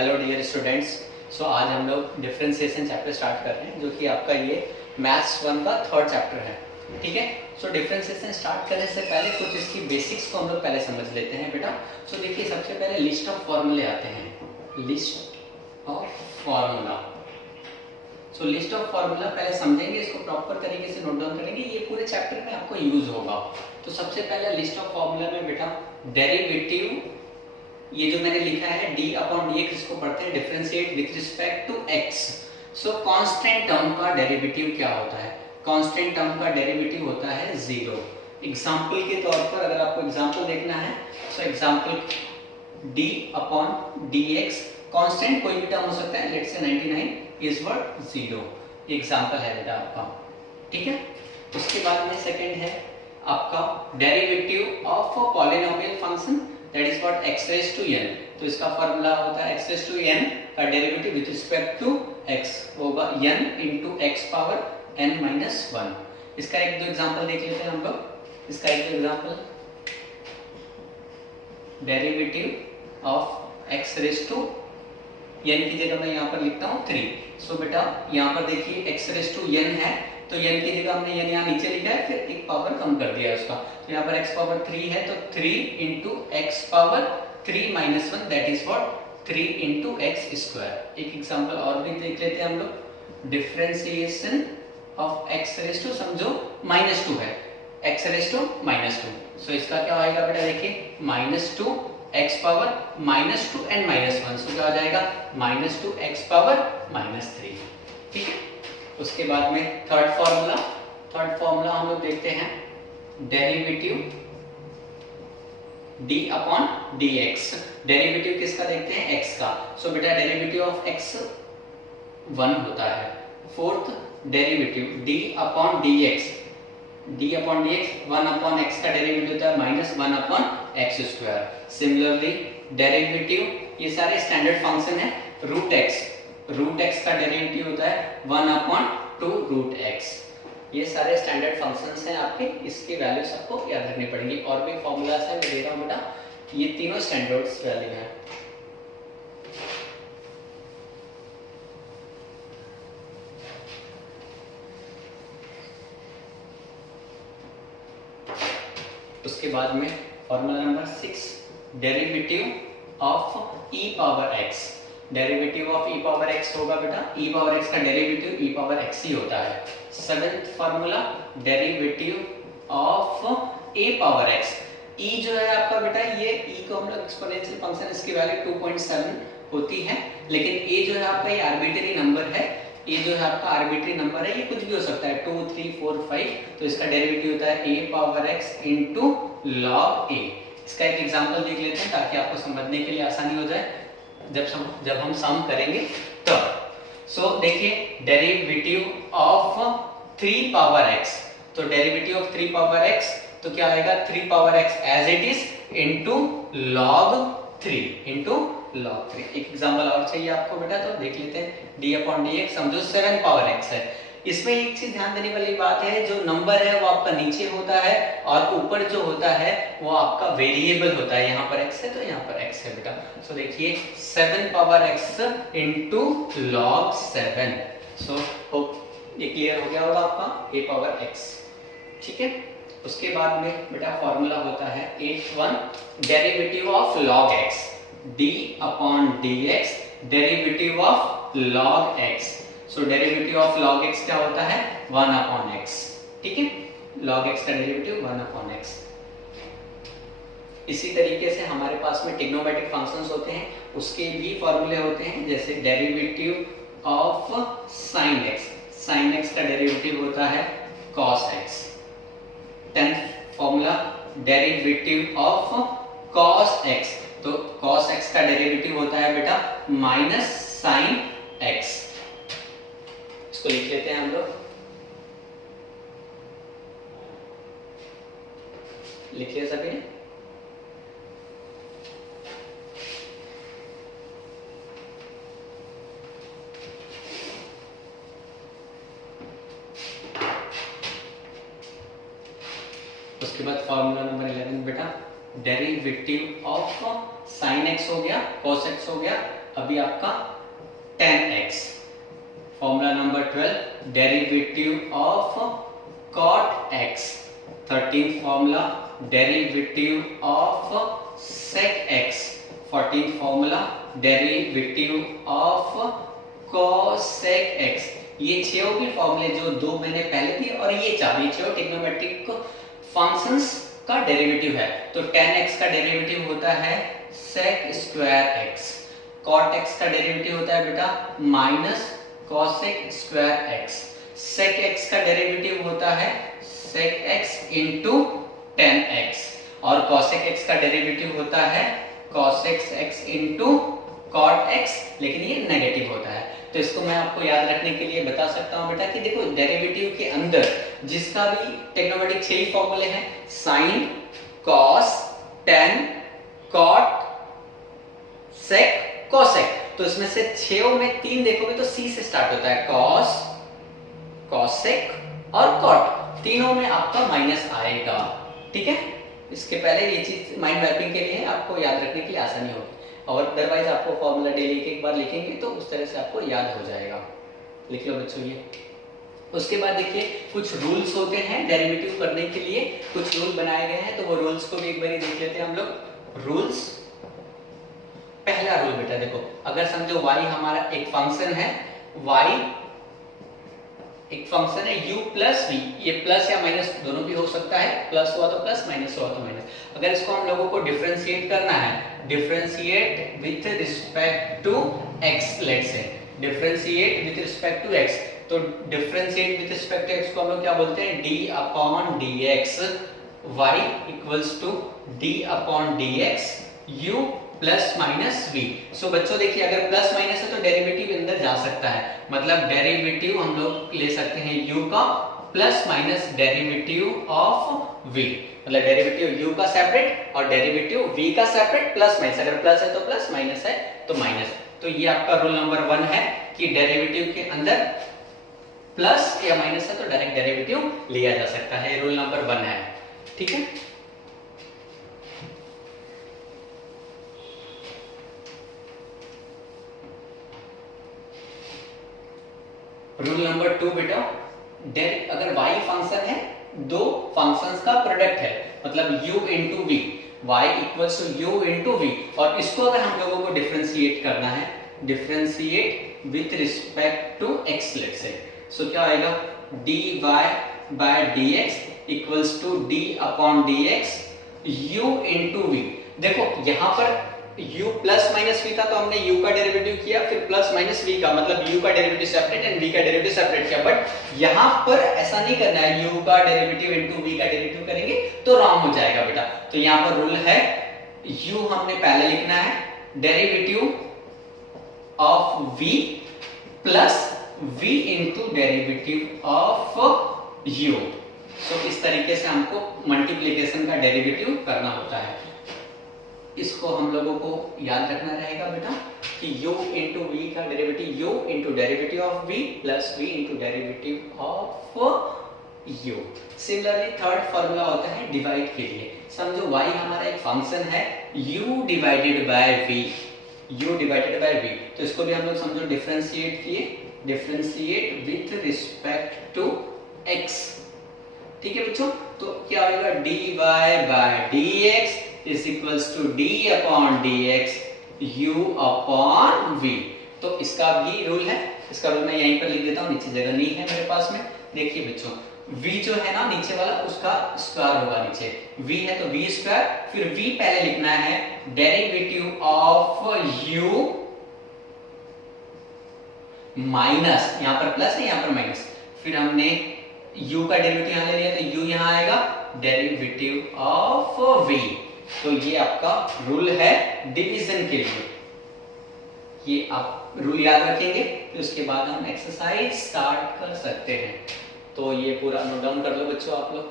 Hello dear students. सो आज हम लोग डिफरेंशिएशन चैप्टर स्टार्ट कर रहे हैं, जो कि आपका ये मैथ्स 1 का थर्ड चैप्टर है। ठीक है। सो डिफरेंशिएशन स्टार्ट करने से पहले कुछ इसकी बेसिक्स को हम लोग पहले समझ लेते हैं बेटा। सो देखिए, सबसे पहले लिस्ट ऑफ फॉर्मूले आते हैं। List of formula. So list of formula पहले समझेंगे, इसको प्रॉपर तरीके से नोट डाउन करेंगे, ये पूरे चैप्टर में आपको यूज होगा। तो सबसे पहले लिस्ट ऑफ फॉर्मूला में बेटा डेरिवेटिव, ये जो मैंने लिखा है d अपॉन dx, इसको पढ़ते हैं differentiate with respect to x। So constant term का डेरिवेटिव क्या होता है? कांस्टेंट टर्म का डेरिवेटिव होता है 0। एग्जांपल के तौर पर अगर आपको एग्जांपल देखना है, so example d upon dx, constant कोई भी टर्म हो सकता है, let's say 99 is what 0। Example है बेटा आपका। ठीक है। उसके बाद में सेकंड है आपका derivative of a polynomial function, that is what x raise to n। तो इसका फार्मूला होता है x रेज़ टू n का derivative with respect to x होगा n into x power n minus 1। इसका एक दो एग्जांपल देख लेते हैं हम लोग। इसका एक दो example, derivative of x raise to n की जगह मैं यहाँ पर लिखता हूँ 3। सो बेटा यहाँ पर देखिए x रेज़ टू n है, तो n की जगह हमने n यहाँ नीचे लिखा है, फिर एक पावर कम कर दिया है उसका। तो यहाँ पर x पावर 3 है, तो 3 into x power 3 minus 1, that is what 3 into x square. एक एग्जांपल और भी देख लेते हैं हम लोग। Differentiation of x raise to, समझो -2 है, x रेज़ टू -2। सो इसका क्या आएगा बेटा, देखिए -2 x पावर -2 and -1। सो क्या हो जाएगा -2 x पावर -3। ठीक है। उसके बाद में थर्ड फार्मूला हम लोग देखते हैं, derivative d upon dx। Derivative किसका देखते हैं? x का। सो बेटा डेरिवेटिव ऑफ x 1 होता है। Fourth derivative d upon dx, 1 upon x का डेरिवेटिव होता है -1 upon x square. Similarly derivative, ये सारे स्टैंडर्ड फंक्शन है, रूट x का डेरिवेटिव होता है 1 अपॉन 2 रूट x। ये सारे स्टैंडर्ड फंक्शंस हैं आपके, इसकी वैल्यूज आपको याद रखनी पड़ेंगी। और भी फॉर्मूलास है, मैं दे रहा हूँ बेटा, ये तीनों स्टैंडर्ड्स वैल्यू है। उसके बाद में formula number 6, derivative of e power x। Derivative of e power x होगा बेटा, e पावर x का डेरिवेटिव e पावर x ही होता है। Seventh formula, derivative of a power x। e जो है आपका बेटा, ये e को हम लोग एक्सपोनेंशियल फंक्शन, इसकी वैल्यू 2.7 होती है, लेकिन a जो है आपका ये आर्बिट्री नंबर है। a जो है आपका आर्बिट्री नंबर है, ये कुछ भी हो सकता है, 2, 3, 4, 5। तो इसका डेरिवेटिव होता है a power x into log a। इसका एक एग्जांपल देख लेते हैं ताकि आपको समझने के लिए आसानी हो जाए जब हम सम करेंगे तब। सो देखिए, डेरिवेटिव ऑफ 3 पावर x, तो डेरिवेटिव ऑफ 3 पावर x तो क्या आएगा, 3 power x as it is into log 3 into log 3। एक एग्जांपल और चाहिए आपको बेटा, तो देख लेते हैं। d अपॉन dx, समझो 7 पावर x है। इसमें एक चीज ध्यान देने वाली बात है, जो नंबर है वो आपका नीचे होता है और ऊपर जो होता है वो आपका वेरिएबल होता है। यहाँ पर x है तो यहाँ पर x है बेटा। सो देखिए 7 पावर x इनटू log 7। सो ये क्लियर हो गया होगा आपका a पावर x। ठीक है। उसके बाद में बेटा फॉर्मूला होता है 8(1), derivative of log x, d upon dx, derivative of log x। So derivative of log x क्या होता है, 1 अपॉन x। ठीक है। log x का डेरिवेटिव 1 अपॉन x। इसी तरीके से हमारे पास में ट्रिग्नोमेट्रिक फंक्शंस होते हैं, उसके भी फॉर्मूले होते हैं, जैसे derivative of sin x। sin x का डेरिवेटिव होता है cos x। 10th formula, derivative of cos x, तो cos x का डेरिवेटिव होता है बेटा माइनस sin x। इसको लिख लेते हैं हम लोग, लिखिए सभी। उसके बाद फॉर्मूला नंबर 11 बेटा, डेरिवेटिव ऑफ sin x हो गया, cos x हो गया, अभी आपका 10x। Formula number 12, derivative of cot x। 13th formula, derivative of sec x। 14th formula, derivative of cosec x। ये छह भी फॉर्मूले जो दो मैंने पहले दिए और ये चार, ये छह ट्रिग्नोमेट्रिक फंक्शंस का डेरिवेटिव है। तो 10x का डेरिवेटिव होता है sec square x। cot x का डेरिवेटिव होता है बेटा minus cosec square x। sec x का डेरिवेटिव होता है sec x इंटू 10x और cosec x का डेरिवेटिव होता है cosec x into cot x, लेकिन ये नेगेटिव होता है। तो इसको मैं आपको याद रखने के लिए बता सकता हूं बेटा कि देखो डेरिवेटिव के अंदर जिसका भी ट्रिग्नोमेट्रिक छह ही फॉर्मूले हैं, sin, cos, tan, cot, sec, cosec। तो इसमें से छह में तीन देखोगे तो c से स्टार्ट होता है, cos, cosec और cot। तीनों में आपका माइनस आएगा, ठीक है। इसके पहले ये चीज माइंड मैपिंग के लिए आपको याद रखने के लिए आसानी होगी, और अदरवाइज आपको फॉर्मूला डेली एक बार लिखेंगे तो उस तरह से आपको याद हो जाएगा। लिख लो बच्चों ये। उसके बाद देखिए कुछ रूल्स होते हैं डेरिवेटिव करने के लिए, कुछ रूल बनाए गए हैं, तो वो रूल्स को भी एक बार देख लेते हैं हम लोग। रूल्स, पहला रूल बेटा देखो, अगर समझो y हमारा एक फंक्शन है, y एक फंक्शन है u प्लस v, ये प्लस या माइनस दोनों भी हो सकता है, प्लस हुआ तो प्लस, माइनस हुआ तो माइनस। अगर इसको हम लोगों को डिफरेंशिएट करना है, differentiate with respect to x, let's say differentiate with respect to x, तो differentiate with respect to x को हम लोग क्या बोलते हैं, d upon dx, y equals to d upon dx u plus minus v। सो बच्चों देखिए अगर प्लस माइनस है तो डेरिवेटिव अंदर जा सकता है, मतलब डेरिवेटिव हम लोग ले सकते हैं u का plus minus derivative of v, मतलब डेरिवेटिव u का सेपरेट और डेरिवेटिव v का सेपरेट प्लस माइनस, अगर प्लस है तो प्लस, माइनस है तो माइनस। तो ये आपका रूल नंबर 1 है कि डेरिवेटिव के अंदर प्लस या माइनस है तो डायरेक्ट डेरिवेटिव लिया जा सकता है, रूल नंबर 1 है, ठीक है। रूल नंबर 2 बेटा, अगर y फंक्शन है, दो फंक्शंस का प्रोडक्ट है, मतलब u into v, y equals to u into v, और इसको अगर हम लोगों को डिफरेंशिएट करना है, differentiate with respect to x, let's say, so क्या आएगा, dy by dx equals to d upon dx u into v. देखो यहाँ पर u प्लस माइनस v था तो हमने u का डेरिवेटिव किया, फिर प्लस माइनस v का, मतलब u का डेरिवेटिव सेपरेट एंड v का डेरिवेटिव सेपरेट किया, बट यहाँ पर ऐसा नहीं करना है, u का डेरिवेटिव इनटू v का डेरिवेटिव करेंगे तो रॉन्ग हो जाएगा बेटा। तो यहाँ पर रूल है u हमने पहले लिखना है derivative of v plus v into derivative of u। तो इस तरीके से हमको मल्टीप्लिकेशन का डेरिवेटिव करना होता है। इसको हम लोगों को याद रखना रहेगा बेटा कि u इंटू वी का derivative u into derivative of v plus v into derivative of u। Similarly third formula होता है डिवाइड के लिए, समझो y हमारा एक फंक्शन है u divided by v, u divided by v, तो इसको भी हम लोग समझो डिफरेंशिएट किए, differentiate with respect to x, ठीक है बच्चों। तो क्या होगा, dy by dx is equals to d upon dx u upon v। तो इसका भी रूल है, इसका रूल मैं यहीं पर लिख देता हूँ, नीचे जगह नहीं है मेरे पास में। देखिए बच्चों v जो है ना नीचे वाला उसका स्क्वायर होगा, नीचे v है तो v स्क्वायर, फिर v पहले लिखना है डेरिवेटिव ऑफ u माइनस, यहाँ पर प्लस है यहाँ पर माइनस, फिर हमने u का डेरिवेटिव यहाँ ले लिया तो u यहाँ आएगा डेरिवेटिव ऑफ v। तो ये आपका रूल है डिवीजन के लिए, ये आप रूल याद रखेंगे, फिर उसके बाद हम एक्सरसाइज स्टार्ट कर सकते हैं। तो ये पूरा नोट डाउन कर लो बच्चों आप लोग।